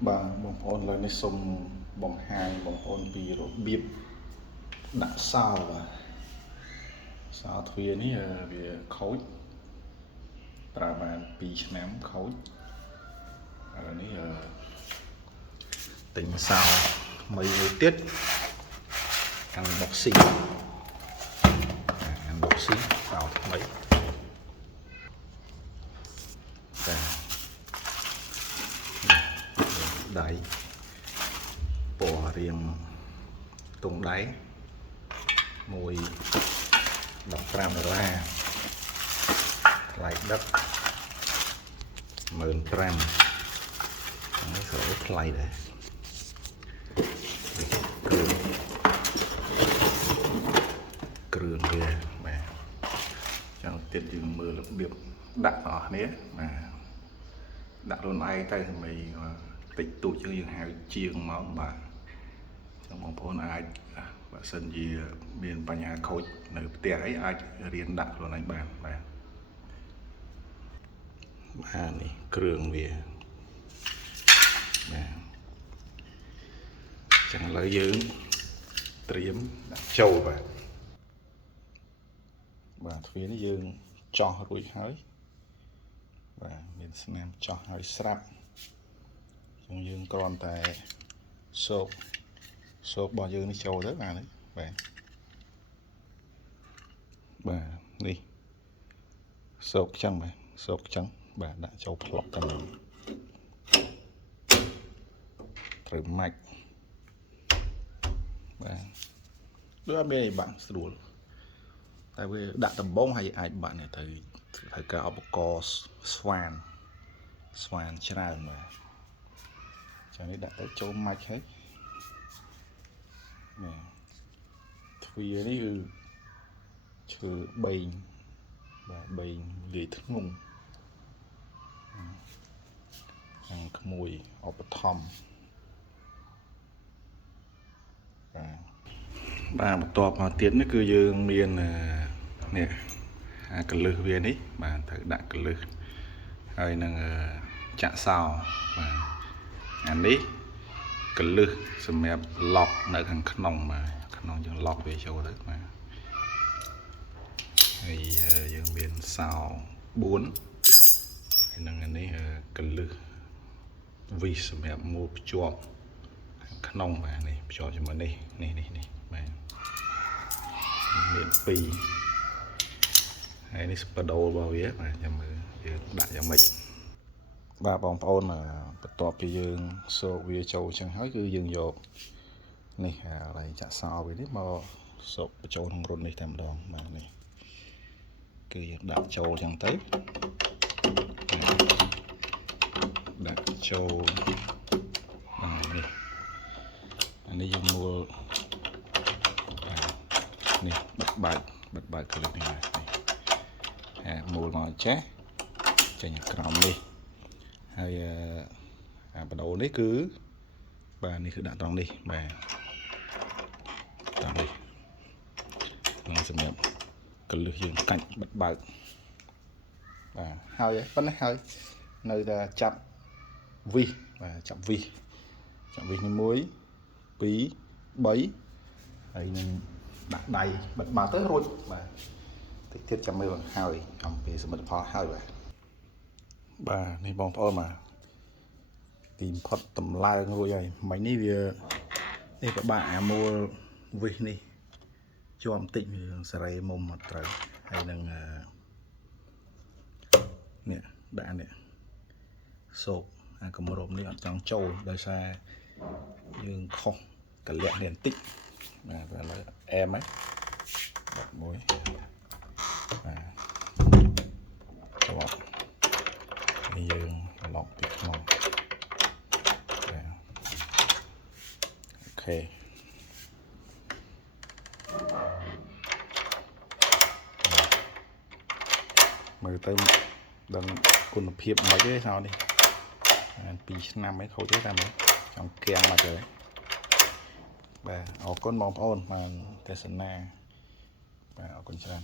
Bà bông ôn lên sông bông hai bông ôn vì rồi biếp đã sao và sao thuyền ấy vì khối bà bị ném khối ở đây tình sao mấy người tiết unboxing unboxing sao mấy đáy bỏ riêng tung đáy mùi đập ram ra lại đất mờn ram nó sẽ play đây cường kia mà chẳng tiết dừng mưa lực biệt đặt ở nế mà đặt luôn ai tay thì mày tịch tụ chứ dừng hai chiêng máu bà trong vòng phone ai và sân gì miền Bắc nhà khối nơi tè ấy ai riêng đặt luôn anh bạn mà này cường về mà chẳng lấy dưỡng triếm châu và phía nó dương cho ruồi hơi và miền Nam cho hơi sáp trong dương còn tại sộp bao dương nó châu rất là đấy vậy bà đi sộp trắng bà đã châu lọc cầm thử mạch và đứa bên bạn sửa tại vì đặt tầm bông hay ai bạn này thời cả ốc co swan chả mà cho nên đặt tới chỗ mạch hết nè vì đấy trừ bền và bền vì thức ngùng ăn mùi ốc thom và một tọp mà tiến nó cứ dương miền nè cần lư viên ấy mà thử đặt cần lưហើយនឹងចាក់សោបាទអានេះកលឹះសម្រាប់ឡប់នៅខាងក្នុងបាទក្នុងយើងឡប់វាចូលទៅបាទហើយយើងមានសោ4ហើយនឹងអានេះកលឹះវិសសម្រាប់មួភ្ជាប់ក្នុងបាទនេះភ្ជាប់ជាមួយនេះបាទមាន2ហើយនេះស្ប៉ាដូរបស់វាបាទចាំមើលយើងដាក់យ៉ាងម៉េចបាទបងប្អូនបន្ទាប់ពីយើងសូកវាចូលអញ្ចឹងហើយគឺយើងយកនេះอะไรចាក់សោវានេះមកសូកបញ្ចូលក្នុងរុននេះតែម្ដងបាទនេះគឺយើងដាក់ចូលអញ្ចឹងទៅដាក់ចូលនេះអានេះយើងមួលនេះបិទបើកក្លឹបនេះមូលមកចេះចេញក្រោមនេះហើយបដូរនេះគឺបាទនេះគឺដាក់ត្រង់នេះបាទត្រង់នេះនឹងសម្រាប់កលឹះយើងកាច់បិទបើកបាទហើយប៉ុណ្ណេះហើយនៅតែចាប់វិសបាទចាប់វិសនេះ1 2 3ហើយនឹងដាក់ដៃបិទបើកទៅរួចបាទតិចទៀតចាំមើលហើយអំពីសមិទ្ធផលហើយបាទនេះបងប្អូនបាទទីផុតតម្លើងរួចហើយមិញនេះវានេះប្របាក់អាមួលវិសនេះជាប់បន្តិចវាសេរីមុំអត់ត្រូវហើយនឹងនេះដាក់នេះសោកអាគម្របនេះអត់ចង់ចូលដោយសារយើងខុសកលៈនេះបន្តិចបាទឥឡូវអែមហ្នឹងបាទមួយបាទចូលនេះយើងឡប់ពីក្នុងអូខេមើលទៅដឹងគុណភាពមិនទេសោនេះ2ឆ្នាំឯងខូចទេតែមើលចង់គៀងមកទៅបាទអរគុណបងប្អូនបានទស្សនាបាទអរគុណច្រើន